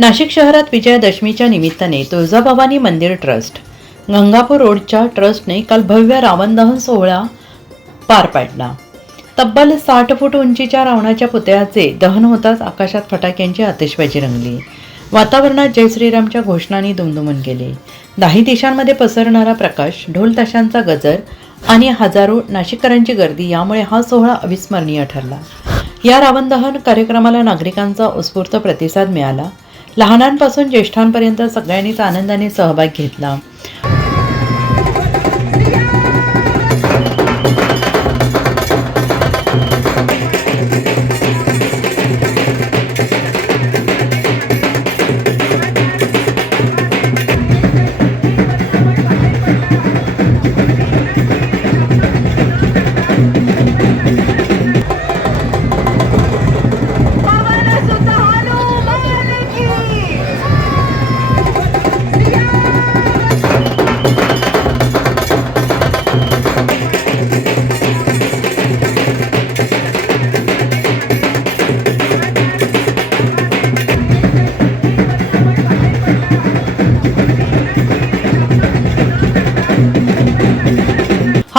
नाशिक शहरात विजयादशमीच्या निमित्ताने तुळजाभवानी मंदिर ट्रस्ट गंगापूर रोडच्या ट्रस्टने काल भव्य रावणदहन सोहळा पार पाडला. तब्बल साठ फूट उंचीच्या रावणाच्या पुतळ्याचे दहन होताच आकाशात फटाक्यांची आतिषबाजी रंगली. वातावरणात जय श्रीरामच्या घोषणांनी दुमदुमन केले दाही दिशांमध्ये पसरणारा प्रकाश ढोल ताशांचा गजर आणि हजारो नाशिककरांची गर्दी यामुळे हा सोहळा अविस्मरणीय ठरला. या रावणदहन कार्यक्रमाला नागरिकांचा उत्स्फूर्त प्रतिसाद मिळाला. लहानांपासून ज्येष्ठांपर्यंत सगळ्यांनीच आनंदाने सहभाग घेतला.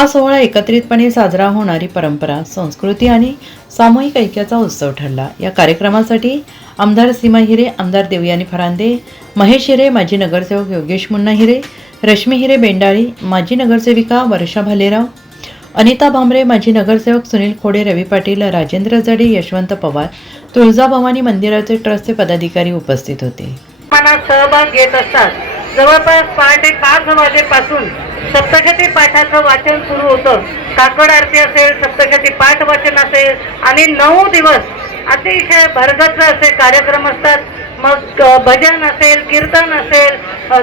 हा सोहळा एकत्रितपणे साजरा होणारी परंपरा संस्कृती आणि सामूहिक ऐक्याचा उत्सव ठरला. या कार्यक्रमासाठी आमदार सीमा हिरे आमदार देवयानी फरांदे महेश हिरे माजी नगरसेवक योगेश मुन्ना हिरे रश्मी हिरे बेंडाळी माजी नगरसेविका वर्षा भालेराव अनिता भांबरे माजी नगरसेवक सुनील खोडे रवी पाटील राजेंद्र जडे यशवंत पवार तुळजाभवानी मंदिराचे ट्रस्टचे पदाधिकारी उपस्थित होते. मला सहभाग घेत असतात. जवळपास पहाटे पाच वाजेपासून सप्तशती पाठाचं वाचन सुरू होतं. काकड आरती असेल सप्तशती पाठ वाचन असेल आणि नऊ दिवस अतिशय भरगच्च असे कार्यक्रम असतात. मग भजन असेल कीर्तन असेल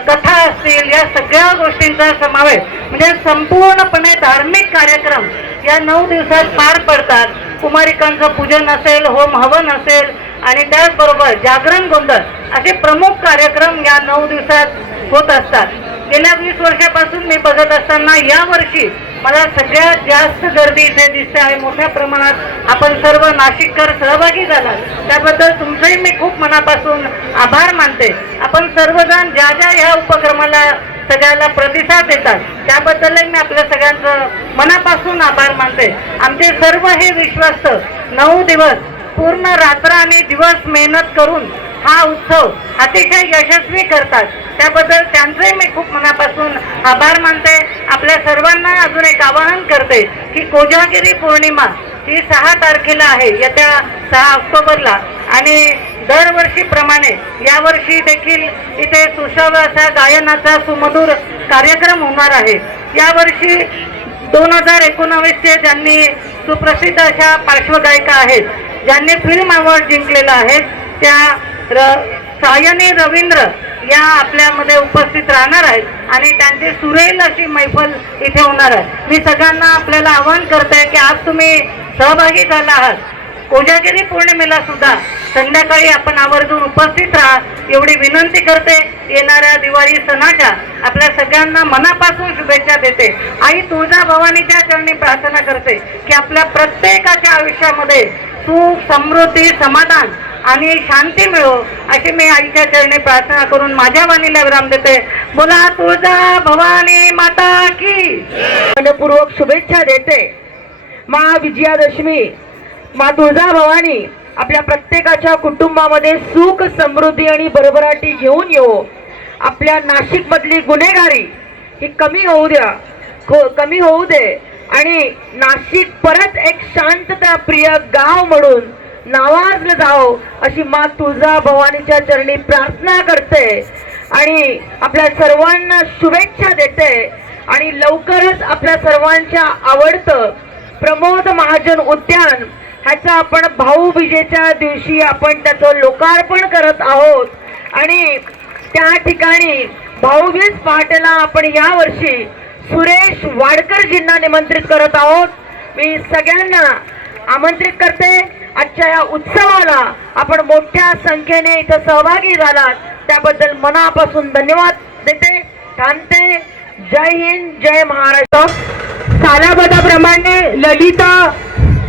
कथा असतील या सगळ्या गोष्टींचा समावेश म्हणजे संपूर्णपणे धार्मिक कार्यक्रम या नऊ दिवसात पार पडतात. कुमारिकांचं पूजन असेल होम हवन असेल आणि त्याचबरोबर जागरण गोंधळ असे प्रमुख कार्यक्रम या नऊ दिवसात होत असतात. गेल्या वीस वर्षापासून मी बघत असताना या वर्षी मला सगळ्यात जास्त गर्दी इथे दिसते आहे मोठ्या प्रमाणात आपण सर्व नाशिककर सहभागी झालात. त्याबद्दल तुमचंही मी खूप मनापासून आभार मानते. आपण सर्वजण ज्या ज्या ह्या उपक्रमाला सगळ्याला प्रतिसाद देतात त्याबद्दलही मी आपल्या सगळ्यांचं मनापासून आभार मानते. आमचे सर्व हे विश्वास्त नऊ दिवस पूर्ण रात्र आणि दिवस मेहनत करून हा उत्सव अतिशय यशस्वी करतात. त्याबद्दल त्यांचंही मी खूप मनापासून आभार मानते. आपल्या सर्वांना अजून एक आवाहन करते की कोजागिरी पौर्णिमा ही सहा तारखेला आहे येत्या सहा ऑक्टोबरला. आणि दरवर्षीप्रमाणे यावर्षी देखील इथे सुशव असा गायनाचा सुमधुर कार्यक्रम होणार आहे. यावर्षी दोन हजार एकोणावीसचे ज्यांनी सुप्रसिद्ध अशा पार्श्वगायिका आहेत ज्यांनी फिल्म अवॉर्ड जिंकलेला आहे त्या र सायनी रवींद्र या आपल्यामध्ये उपस्थित राहणार आहेत आणि त्यांची सुरेल अशी मैफल इथे होणार आहे. मी सगळ्यांना आपल्याला आवाहन करते की आज तुम्ही सहभागी झाला आहात. कोजागिरी पौर्णिमेला सुद्धा संध्याकाळी आपण आवर्जून उपस्थित राहा. एवढी विनंती करते येणाऱ्या दिवाळी सणाच्या आपल्या सगळ्यांना मनापासून शुभेच्छा देते. आई तुळजा भवानीच्या चरणी प्रार्थना करते की आपल्या प्रत्येकाच्या आयुष्यामध्ये सुख समृद्धी समाधान आणि शांती मिळो अशी मी आईच्या चरणी प्रार्थना करून माझ्या वाणीला विराम देते. बोला तुळजा भवानी माता की. मनपूर्वक शुभेच्छा देते. मा विजयादशमी मा तुळजा भवानी आपल्या प्रत्येकाच्या कुटुंबामध्ये सुख समृद्धी आणि भरभराटी घेऊन येऊ आपल्या नाशिकमधली गुन्हेगारी ही कमी होऊ द्या खो- कमी होऊ दे. आणि नाशिक परत एक शांतता प्रिय गाव म्हणून नावाजलं जावं अशी मा तुळजा भवानीच्या चरणी प्रार्थना करते आणि आपल्या सर्वांना शुभेच्छा देते आणि लवकरच आपल्या सर्वांच्या आवडतं प्रमोद महाजन उद्यान ह्याचं आपण भाऊबीजेच्या दिवशी आपण त्याचं लोकार्पण करत आहोत. आणि त्या ठिकाणी भाऊबीज पहाटेला आपण यावर्षी सुरेश वाडकरजींना निमंत्रित करत आहोत. मी सगळ्यांना आमंत्रित करते. आजच्या या उत्सवाला आपण मोठ्या संख्येने इथं सहभागी झालात. त्याबद्दल मनापासून धन्यवाद देते थांबते जय हिंद जय महाराष्ट्र. सालाबदाप्रमाणे ललिता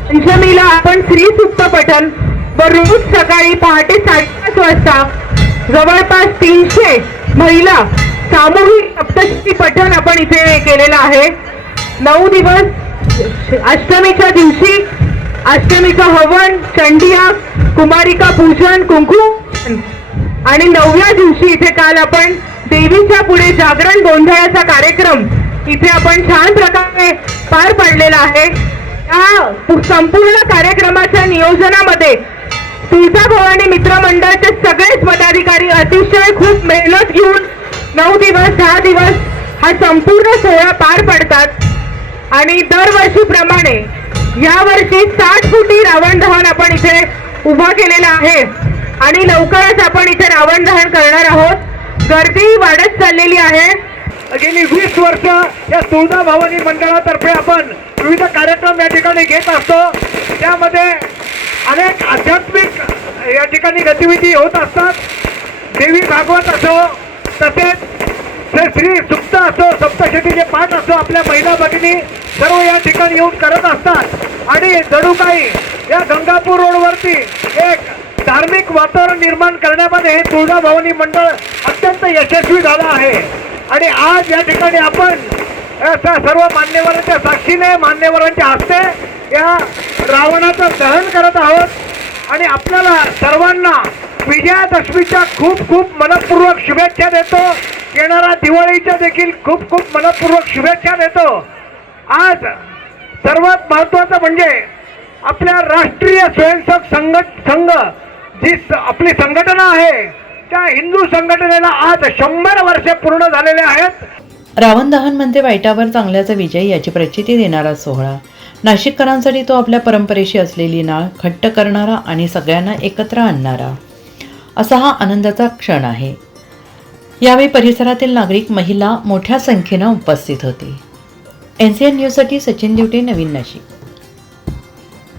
पंचमीला आपण श्री सुप्त पठण व रोज सकाळी पहाटे साडेपाच वाजता जवळपास तीनशे महिला सामूहिक सप्तशती पठण आपण इथे केलेलं आहे. नऊ दिवस अष्टमीच्या दिवशी अष्टमीचं हवन चंडिया कुमारिका पूजन कुंकू. आणि नवव्या दिवशी इथे काल आपण देवीच्या पुढे जागरण गोंधळाचा कार्यक्रम इथे आपण छान प्रकारे पार पाडलेला आहे. या संपूर्ण कार्यक्रमाच्या नियोजनामध्ये तुळजाभवानी मित्रमंडळाचे सगळेच पदाधिकारी अतिशय खूप मेहनत घेऊन नऊ दिवस दहा दिवस हा संपूर्ण सोहळा पार पाडतात. आणि दरवर्षीप्रमाणे यावर्षी साठ फुटी रावण दहन आपण इथे उभा केलेला आहे. आणि लवकरच आपण इथे रावण दहन करणार आहोत. गर्दी वाढत चाललेली आहे. गेली वीस वर्ष या तुळजा भवानी मंडळातर्फे आपण विविध कार्यक्रम या ठिकाणी घेत असतो. त्यामध्ये अनेक आध्यात्मिक या ठिकाणी गतिविधी होत असतात. देवी भागवत असो तसेच श्री श्री सुप्त असो सप्तशतीचे पाठ असो आपल्या महिला भगिनी सर्व या ठिकाणी येऊन करत असतात. आणि जणू काही या गंगापूर रोडवरती एक धार्मिक वातावरण निर्माण करण्यामध्ये हे तुळजाभवानी मंडळ अत्यंत यशस्वी झालं आहे. आणि आज या ठिकाणी आपण या सर्व मान्यवरांच्या साक्षीने मान्यवरांच्या हस्ते या रावणाचं दहन करत आहोत. आणि आपल्याला सर्वांना विजयादशमीच्या खूप खूप मनपूर्वक शुभेच्छा देतो. येणारा दिवाळीच्या देखील खूप खूप मनपूर्वक शुभेच्छा देतो. आज सर्वात महत्वाचं म्हणजे आपल्या राष्ट्रीय स्वयंसेवक संघट संघ जी आपली संघटना आहे त्या हिंदू संघटनेला आज शंभर वर्ष पूर्ण झालेले आहेत. रावण दहन म्हणजे वाईटावर चांगल्याचा विजय याची प्रचिती देणारा सोहळा. नाशिककरांसाठी तो आपल्या परंपरेशी असलेली नाळ खट्ट करणारा आणि सगळ्यांना एकत्र आणणारा. असा हा आनंदाचा क्षण आहे. यावेळी परिसरातील नागरिक महिला मोठ्या संख्येनं उपस्थित होते. एन सी एन न्यूजसाठी सचिन दिवटे नवीन नाशिक.